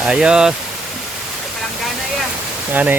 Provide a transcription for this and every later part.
Ayos. Palanggana yan. Ngani.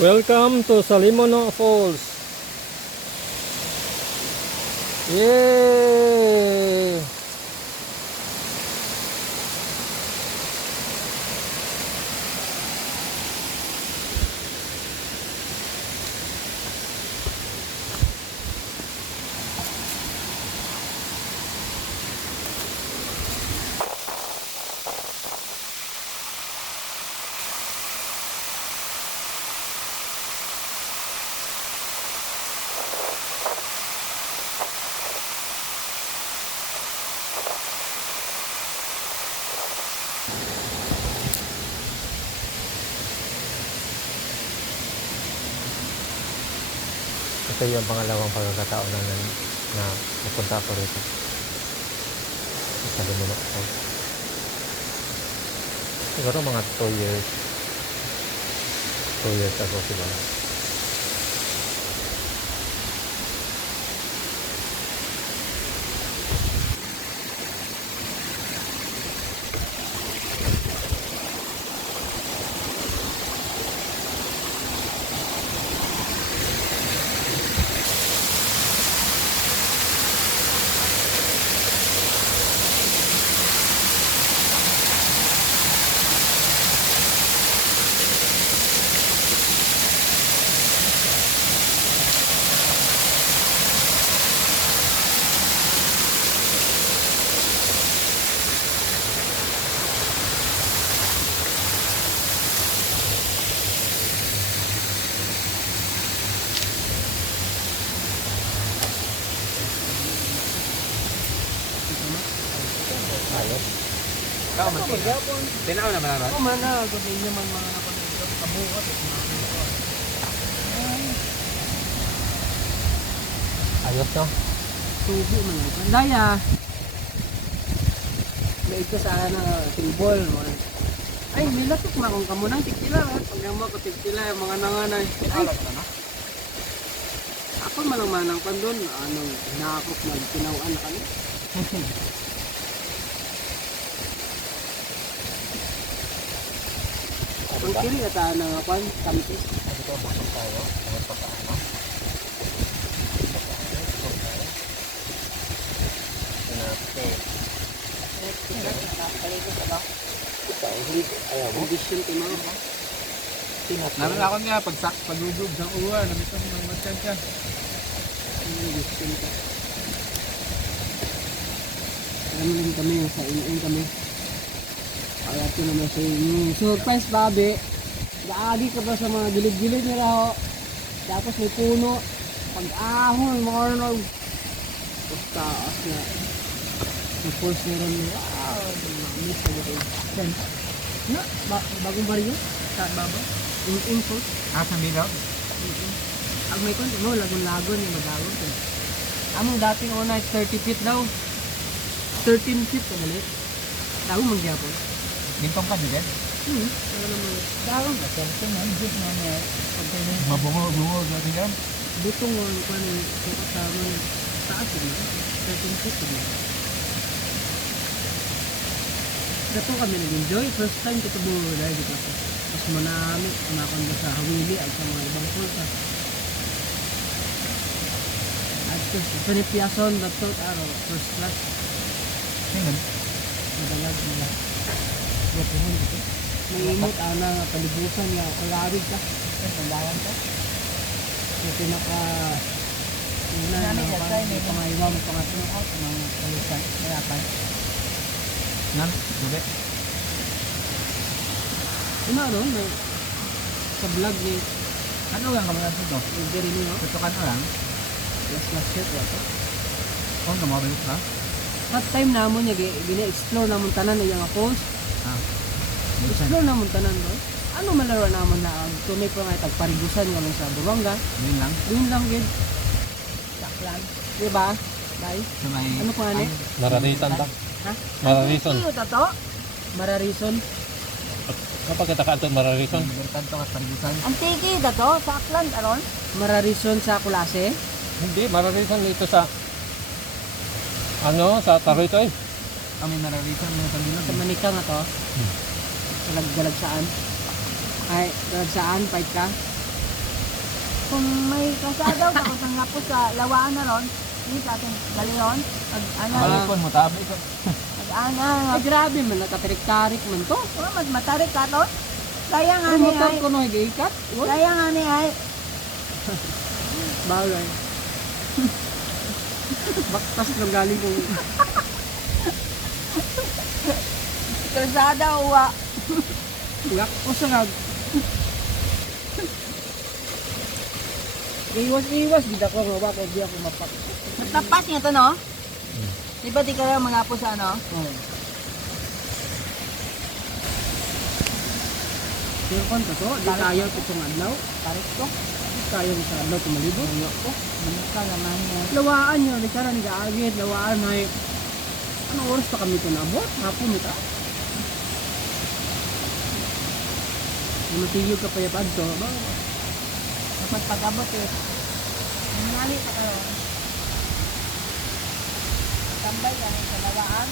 Welcome to Salimono Falls. Yay! Ito yung pangalawang pagkakataon na napunta ako rito. Sa Salimono Falls. Siguro mga 2 years. 2 years ago siguro. Ayos. Ikaw man siya. Tinaw na manaran? Oo man na, gabi naman mga napanito. Kabukat at mga Ayos no? tubo man ang pandaya. May ito sa na table mo. Ay, nilatok na kung kamo nang tikila. Pag mo ko tikila yung mga nanganay. Ay, ako manang pandon. Anong nakakok na tinawan na kami. Ang kiri na tayo ng kwan, kampis. Ito bakit tayo? Ang pagkaano? Condition ko mga. Naman ako nga, paglugog ng uwan, namito ng magkansya. Condition ko. Alam rin kami, sa in kami. Kaya ito naman sa inyo. Surprise, babi. Gaagi ka ba sa mga gilid-gilid nila ho? Tapos may puno. Pag-ahon, mga arnog. Tapos taas na. Na-force na rin. Wow! Miss na ito. Yan. Na? Bagong baryo? Sa baba? Info? Sa milaw? Ang may kon, no, lagon-lagon yung madagon. Among dating una, 30 feet daw. 13 feet ka galit. Tago magyapon. Gintong ka din? Ano naman. Dagon. Nasarito na, hindi na mabungo natin yan. Butong mo ko ni sa kasama ni taas yun. 13 feet yun. Dato kami nag-enjoy. First time ko ito dahil dito ako. Mas manamit. Kumakon ba sa Hawili at sa mga ibang kulta. At ito ni Piason, dato araw. First class. Tingnan. Madalag nila. May imot, ana, palibusan niya. Kalawig ka. Sandalan to. Yung pinaka... Una Nami, na that's why, may pangaywa mo pangatlo. Ano ako, mga kalisan, hirapan. Nan, gabi. Ano ron? May... Sa vlog ni... Ano lang kami natin dito? Hindi rin yun. Tutukan mo lang. Last year wato. Kung namabilis ka? At time namon niya, gina-explore namon tanan na yung post. Ah. Explore namon tanan doon. Ano malaro namon na tunay pa nga tagparigusan nga lang sa Buruanga. Yun lang. Yun lang yun. Saklan. Diba? Dai. Sa may... Ano pa nga ni? Mararisan ba? Ha? Mararison. Iyo to to. Mararison. Kapag kita ka mararison. Tanto ka paribusan. Ang tiki to to, saklan aron. Mararison sa Kulase. Hindi, mararison dito sa ano, sa Taroytoy. Kami nararisan mo sa bilog. Sa Manika nga to. Galag saan? Ay, galag saan? Fight ka? Kung may kasadaw ka kung nga po sa lawaan na ron, hindi sa ating galiron, ano, Balikon mo, tabi ko. ano, Ay, grabe man. Nakatarik-tarik man to. matarik ka to. Kaya nga Ano ni motor ay, ko no, higikat? kaya nga ni ay, Bagay. Baktas lang galing kong... kasada uwa. Yak ko sa nag... Iwas-iwas, di ako nga ba, di ako mapak. Tapas niya to, no? Di ba di kayo mga po sa ano? Oh. Pero kung to, di kaya ko itong adlaw. Tarik ko. Di kaya ko sa adlaw tumalibo. Manika naman niya. Lawaan nyo, di ka na nag-aagit, lawaan may... Anong oras pa kami ito nabot? Hapon ito. Matigil ka pa yapad to. Dapat pag-abot eh. Nangyari pa kayo. Tambay ka sa lawaan.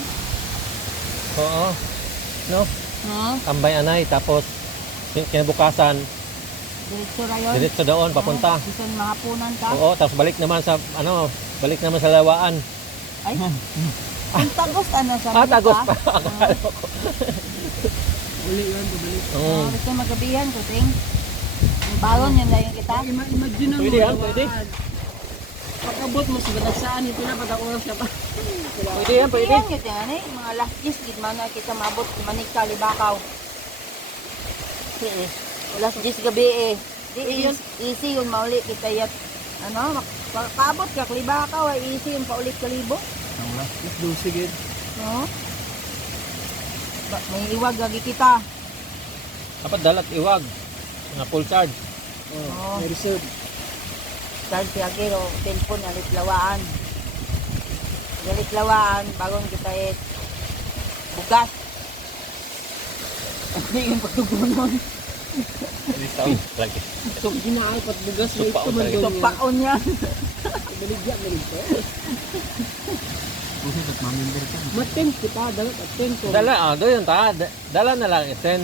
Oo. No? No? Tambay anay tapos kinabukasan Diretso rayon. diretso doon papunta. Bisan mahapunan ka. Oo, tapos balik naman sa ano, balik naman sa lawaan. Ay. Ang tagos ano sa Ah, tagos pa. Uli yun, babalik. Oo. Gusto magabihan ko, ting. Ang balon yun na yung kita. Imagine mo. Pwede yan, lawaan. pwede. Pag-abot mo sa batagsaan, ito na pag oras ka pa. Pwede yan, pwede. Yan yun yan eh. Mga last gis, gid man na kita maabot. Manik sa libakaw. Last gis gabi eh. Di easy yun mauli kita yat. Ano, paabot ka libakaw ay easy yung paulit kalibo. Ang wala. Do, sige. No? May iwag lagi kita. Dapat dalat iwag. Nga full charge. Oo. May reserve. Charge siya kiro, telepon alit lawaan. Galit lawaan, bagon kita eh. Bugas. Hindi yung pagtugunon. Lagi. So, ginaay pat bugas mo ito Supaon man tayo. daw Ito niya. paon yan. Baligya mo ito. Pusit at mamimber ka. Matent kita, dalat at tento. Dala, doon ta. Dala na lang iten.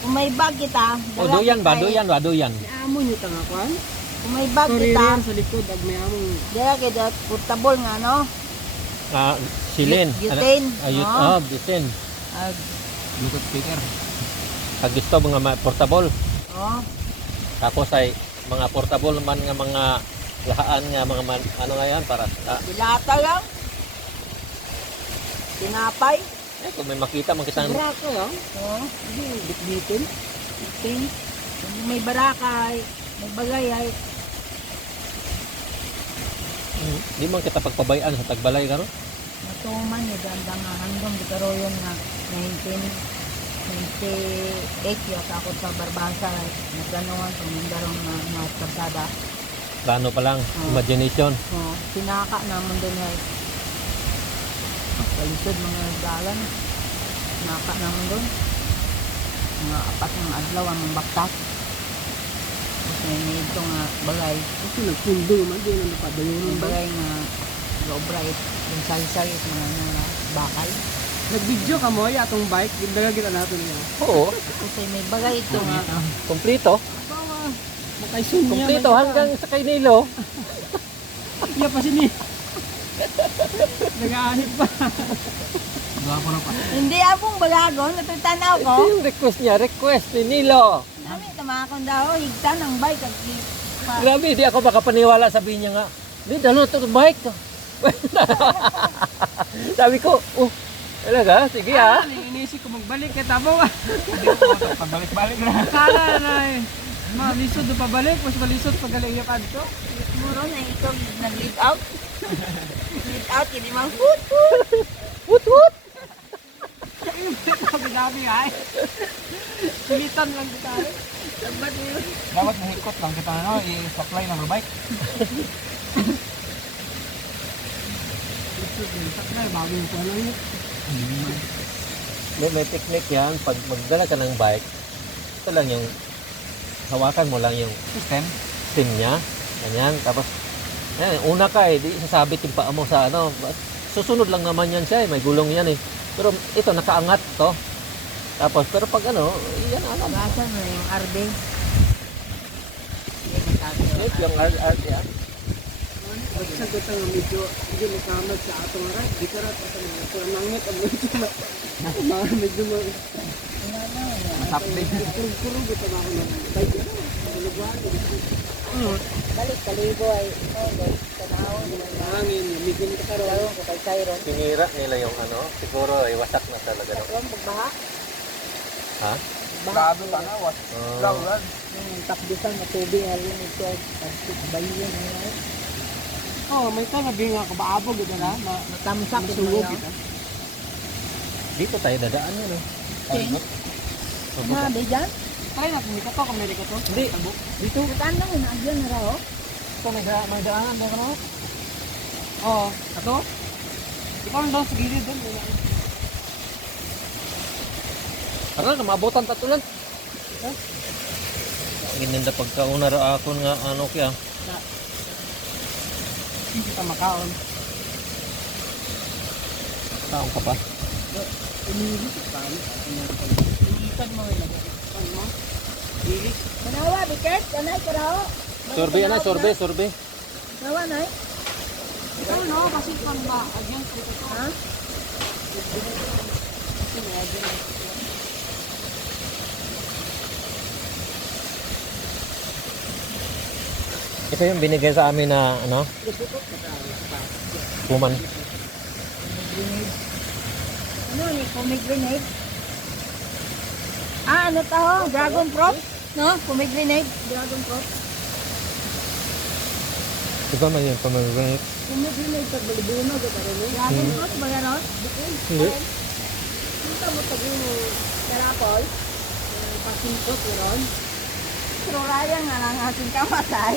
Kung may bag kita, O dala doyan ba, kita eh. doyan ba, doyan. May amo nyo tanga kwan. Kung may bag Sorry kita, yan sa likod, ag may among... dala kita portable nga no. Ah, silin. Butane, Ayut, no? butane. Bluetooth speaker. Pag gusto mga portable. Oh, Tapos ay mga portable man nga mga lahaan nga mga ano nga yan para dilata lang. Tinapay. kung may makita man kitang Braka lang. Oh, Hindi, bitbitin. ting. Kung may barakay, may bagay ay di man kita pagpabayaan sa tagbalay karon. matuman yung ganda nga hanggang di karoyon nga 1998 yata ako sa Barbasa nagganuhan sa Mindarong na mga karsada. Plano pa lang, Oh. imagination. Oh, pinaka naman doon ay kalisod mga dalan. Pinaka naman doon. Mga apat ng adlaw ang baktas. Tapos may ito nga bagay. Kasi nagpundo man, di na napadayon. Yung bagay nga go-bright. Yung sali-sali mga bakal. Nag-video ka mo, atong bike, gindaga kita natin niya. Oo, Kasi may bagay ito nga. kompleto. Bawa, makaisun niya. Kompleto hanggang sa Kainilo. Iya pa sini. Nag-aahit pa. Gawa ko na pa. Hindi akong balagon. Natutanaw ko. Ito yung request niya, request ni Nilo. Kami tamakon daw, higtan ang bike. Grabe, di ako makapaniwala, sabihin niya nga. Di, dalo ito bike to. Sabi ko, oh, talaga, sige ha. Inisip ko magbalik kay tabo. Pabalik-balik na. Kala na eh. Malisod do pabalik, mas malisod pag galing yung kadto. Muro na ikaw nag-lead out. Lead out, hindi mang hoot. Wut wut. Sabi namin ay. Pilitan lang kita. Sabat mo yun. Dapat mahikot lang kita ano, i-supply ng bike. Sakay, bagong ko lang yun. May technique yan. Pag magdala ka ng bike, ito lang yung, hawakan mo lang yung System. SIM niya. Ganyan. Tapos, yan, una ka eh, di sasabit yung paa mo sa ano. Susunod lang naman yan siya eh, may gulong yan eh. Pero ito, nakaangat to. Tapos, pero pag ano, yan ano. Basa mo yung RB. Yes, yung RT yan. Pagsagot ang medyo hindi makamad sa atong arat. Di ka rat sa mga ito. Nangit ang medyo medyo Masapli. kurong-kurong ito na ako ng bike. Lugwan. Balik, kalibo ay, tanawon, Hangin, migin ka karon. laro ko kay Tyron. Sinira nila yung ano, siguro ay wasak na talaga. No? Tatlong pagbaha. Ha? Grabe pa na, what? Ground. Yung takbusan na tubig, halin ito, plastic bayan, ano. Oh, may tabi nga kabaabog ito na. Matamsak ito Masugod yun. ito. Dito tayo dadaan yun eh. King? Ano, di dyan? Try natin dito to, kamili ka to. Hindi. Tabo. Dito. Nataan lang yun, andyan na raw. Ito may daanan. May ano? Oh, ato. Ikaw lang sa gilid doon. Tara na, maabutan tatulan. Gininda pagkauna ra ako nga ano kaya. Hindi kita makaon. Taong ka pa. Umilis ka kami. Initan mo yun. Ano? Ilis. Kanawa, Bikert, kanay ka raw. Sorbe. Kanawa, nay. Ikaw no, kasi pang ba? Agyan ko ito. Ha? Ito yung binigay sa amin na ano? Kuman. Grenade. Ano ni pomegranate? Ah, ano to? Dragon fruit? No? Pomegranate? Dragon fruit? Diba man yung pamagagayit? Pomegranate sa balibuno ka rin. Dragon fruit ba ganon? Hindi. Kita mo pag yung karapol, yung pasimpot yun. Pero raya nga lang ating kamatay.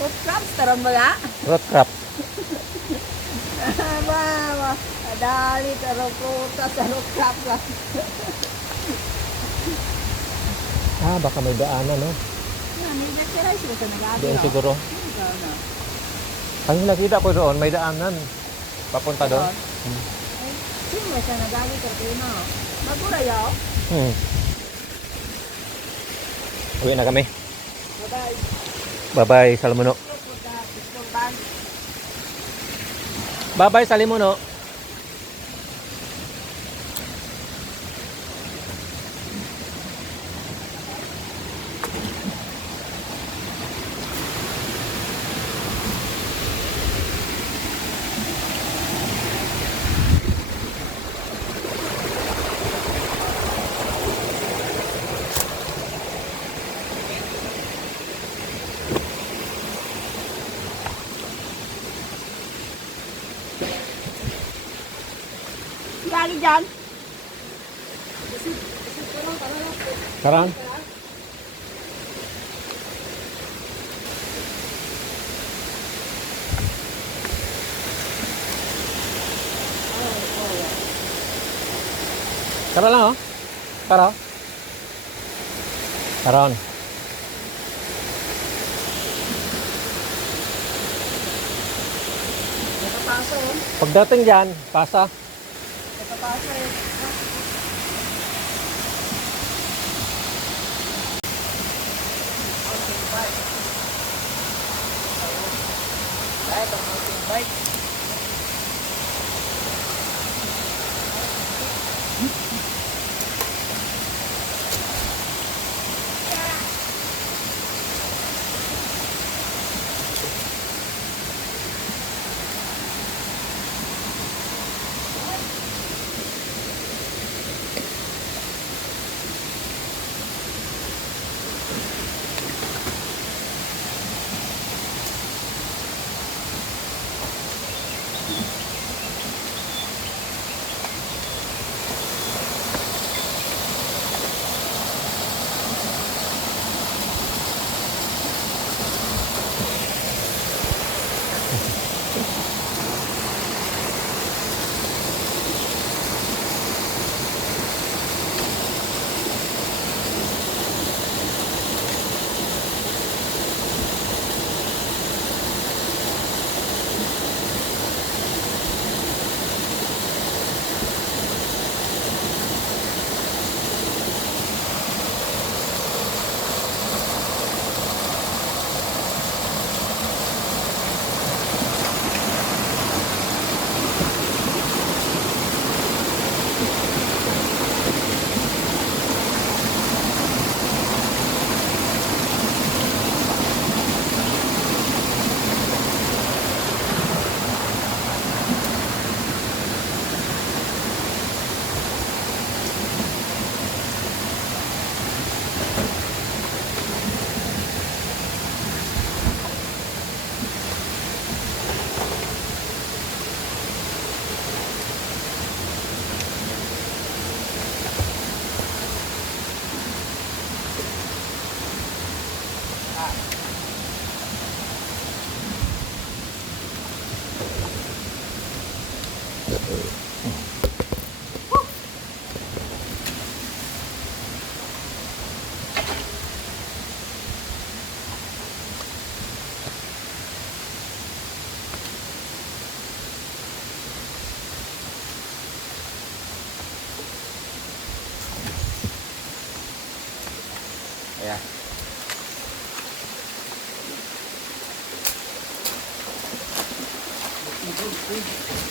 Food crabs, taron ba ga? Rot crap. Ba, adali, taro prutas, taro crabs lang. Ah, baka may daanan no? May exercise ko sa nag-aabi. Doon siguro. Na. Ang nakita ko doon, may daanan. Papunta doon. Sino may sa nag-aabi ka na? Magura yaw. Uwi na kami. Bye-bye. Bye-bye, Salmono. Puta, pistol bag. Bye-bye, Salmono. Lagi dyan. Karan? Tara lang oh. Tara. Karon. Nakapaso. Pagdating dyan, pasa. Nakapaso eh. Mountain bike. Kaya itong mountain bike.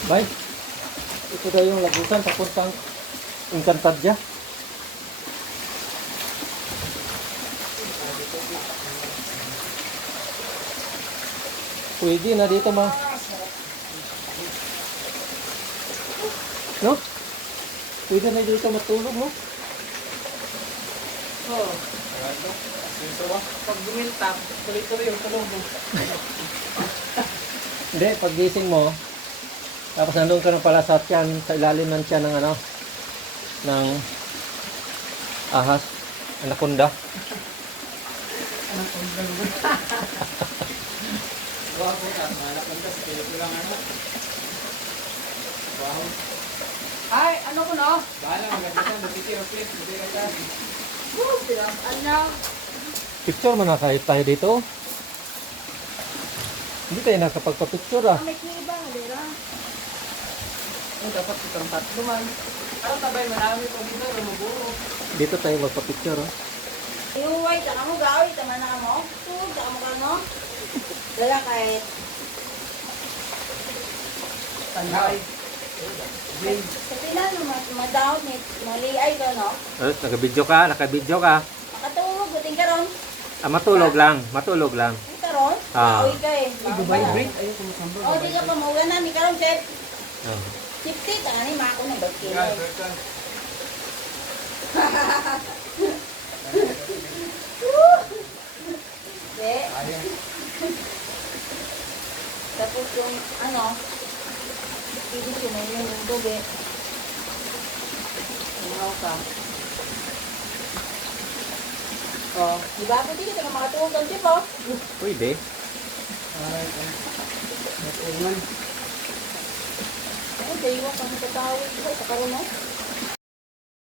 Bay, ito daw yung lagusan papuntang Encantadia. Pwede na dito ma. No? Pwede na dito matulog, no? Oo. Pag bumiltak, tuloy-tuloy yung tulog mo. Hindi, pag gising mo, tapos nandun ka na pala sa tiyan, sa ilalim ng tiyan ng ano, ng ahas, anaconda. Wow, anak ko sa pelikula nga na. Wow. Ay, ano ko no? Bahala, magandang napitiro flip. Hindi ka ta. Ano? Picture mo na tayo dito. Hindi tayo nakapagpa-picture ah. May kiba, halera. Ano dapat itong tatlo man? Ano tabay marami pag dito, rumuburo. Dito tayo magpa-picture ah. Iuway, taka mo gawin, tama na mo. Tud, taka mo ka mo. Dala kahit. Tanhay. Sa pilan, madawat ni maliay ka, no? Naka-video ka. Makatulog, buting ka ron. Matulog lang. Buting ka ron. Ah. Bawi ka eh. Dubai break. Ayun, kumusambro. O, di ka pa maulan na, ni karon chef. Oh. Sipti, taka ni mako ng bagkilo. Yeah, certain. Hindi. Ayaw. Tapos yung, ano, pilit yun na yun yung tubig. Umaw ka. O, di ba po di ka na makatulog ang chef, oh? Pwede. Matulan. Ay, daywa ka mo katawid. Sa karoon, oh.